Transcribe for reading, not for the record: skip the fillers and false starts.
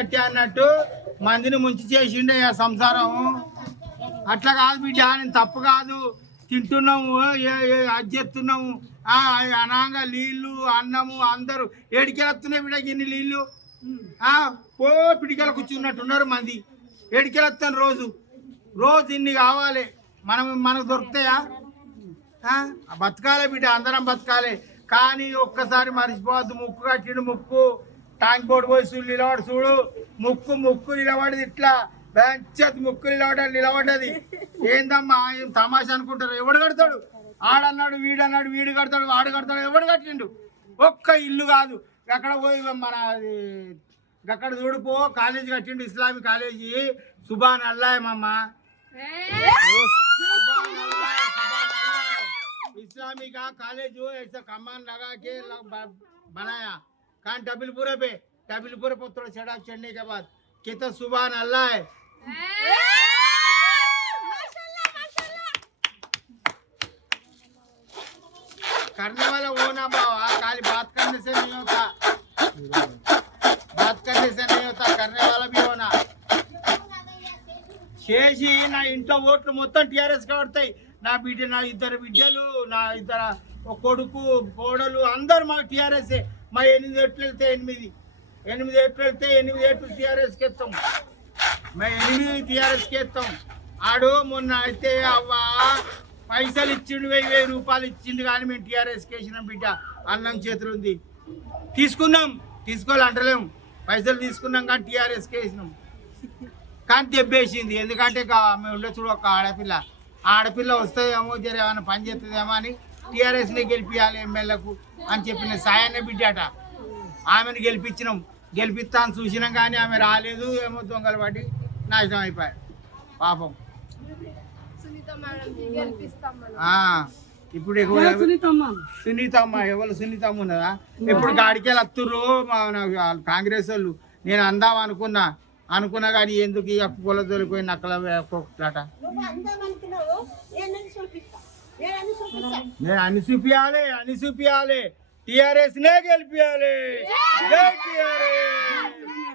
కట్టి అన్నట్టు మందిని ముంచి చేసిండే ఆ సంసారం. అట్లా కాదు బిడ్డ, నేను తప్పు కాదు. తింటున్నాము, అది చేస్తున్నాము, అనాంగా నీళ్ళు అన్నము అందరూ ఏడికెళ్ళొస్తున్నాయి బిడ్డ ఇన్ని నీళ్ళు. పిడికెళ్ళ కూర్చున్నట్టున్నారు మంది. ఏడికెళ్ళొస్తాను రోజు రోజు ఇన్ని కావాలి. మనకు దొరుకుతాయా? బతకాలే బిడ్డ, అందరం బతకాలి. కానీ ఒక్కసారి మర్చిపోవద్దు, ముక్కు కట్టిండు, ముక్కు ట్యాంక్ బోర్డు పోయి నిలబడి చూడు. ముక్కు నిలబడది ఇట్లా బెంచత్ ముక్కు నిలబడ్డది. ఏందమ్మా తమాషా అనుకుంటారు? ఎవడు కడతాడు? ఆడన్నాడు, వీడు కడతాడు, వాడు కడతాడు. ఎవడు కట్టిండు? ఒక్క ఇల్లు కాదు. అక్కడ పోయి మన అక్కడ చూడిపో, కాలేజీ కట్టిండు, ఇస్లామిక్ కాలేజీ. సుబాన్ అల్లాయమ్మ, इस्लामी का कॉलेज हो ऐसा कमान लगा के बनाया। कहाँ डबिलपुर पे थोड़ा चढ़ने के बाद कितना सुभान अल्लाह है। करने वाला वो ना बाबा, खाली बात करने से नहीं होता, करने वाला भी होना। చేసి నా ఇంట్లో ఓట్లు మొత్తం టీఆర్ఎస్ కి పడతాయి. నా ఇద్దరు బిడ్డలు, నా ఇద్దరు కొడుకు కోడలు అందరు మాకు టీఆర్ఎస్. మా 8 ఓట్లు వెళ్తే 8 ఓట్లు టీఆర్ఎస్ కి ఎత్తాం. మేము 8 టీఆర్ఎస్ కి ఎత్తాం. ఆడు మొన్న అయితే అవ్వా పైసలు ఇచ్చిండు, 1000 రూపాయలు ఇచ్చిండు, కానీ మేము టీఆర్ఎస్ కి వేసినాం బిడ్డ. అన్నం చేతులు ఉంది, తీసుకోవాలి అంటలేము. పైసలు తీసుకున్నాం కానీ టీఆర్ఎస్ కి వేసినాం. కానీ దెబ్బేసింది. ఎందుకంటే మేము ఉండే చూడు, ఒక ఆడపిల్ల వస్తుందేమో, జర ఏమైనా పని చేస్తుందేమో అని టీఆర్ఎస్ని గెలిపించాలి ఎమ్మెల్యేకు అని చెప్పిన సాయాన్ని బిడ్డట. ఆమెను గెలిపిస్తాను చూసినాం కానీ ఆమె రాలేదు. ఏమో దొంగలు పట్టి నాశనం అయిపోయాయి పాపం. ఇప్పుడు సునీతమ్మ, ఎవరు సునీతమ్మ ఉన్నదా? ఇప్పుడు గాడికెళ్ళి వస్తుర్రు కాంగ్రెస్ వాళ్ళు. నేను అందాం అనుకున్నా కానీ ఎందుకు ఇక పొల తోలిపోయి నక్కల కొట్లాట. నేను అన్ని చూపియాలి, టీఆర్ఎస్ నే గెలిపియాలి.